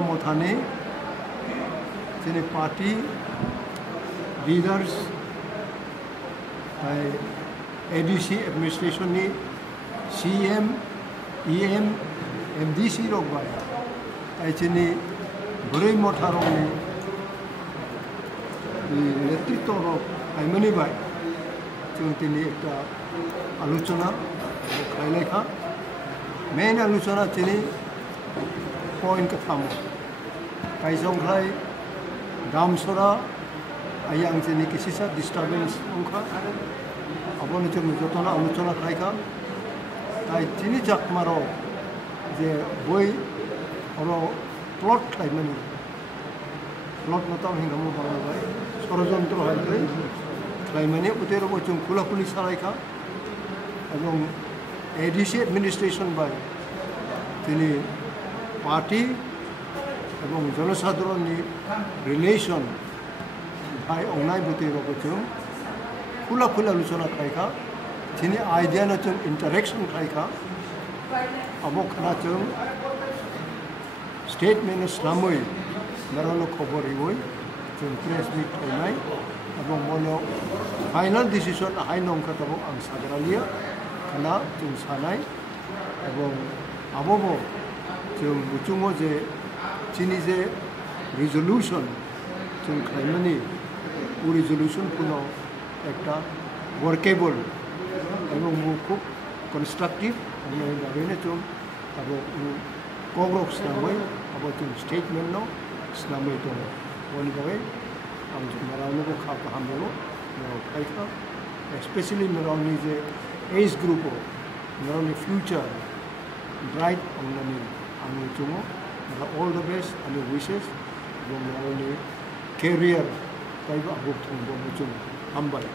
Tipra Mothani Wngwi party leaders ADC administration ni CM EM MDC rok bai chini Puila Kokchaplaimung ni netritwa rok aimani bai chung tini ekta aluchona khlaijak main aluchona chini point ka thamo kaisong khlai damsora ayang chini kisisa disturbance ongkha abone chung jotona aluchona khlaika tai chini jakmaro je boi oro plot khlaimani plot natam hingamu bangla bai ষড়যন্ত্র হইতে khlaimani utero bochung khulakuli saraika এবং ADC administration by তিনি party এবং জনসাধারণের relation by onai butero bochung khulakuli aluchona khaika তিনি idea na chung interaction khaika abo khana chung statement islamoi narolo khobor hiboi chung press meet onai এবং মনো final decision হাই নংকা তব আং সাগরালিয়া খানা जों সানাই এবং আববো जों বুচুঙো যে চিনি যে রেজলিউশন जों খাইমানি ও রেজলিউশন কোনো একটা ওয়ার্কেবল এবং খুব কনস্ট্রাকটিভ আমি ভাবিনে जों আবো কগ্রক সামই আবো जों স্টেটমেন্ট নো সামই তো বলি ভাবে I'm Marano ko khapa hamlo kaika especially Marani je age group Marani future bright onani anu chumo all the best and wishes Marani career kaiba abuk thong bo chum hambai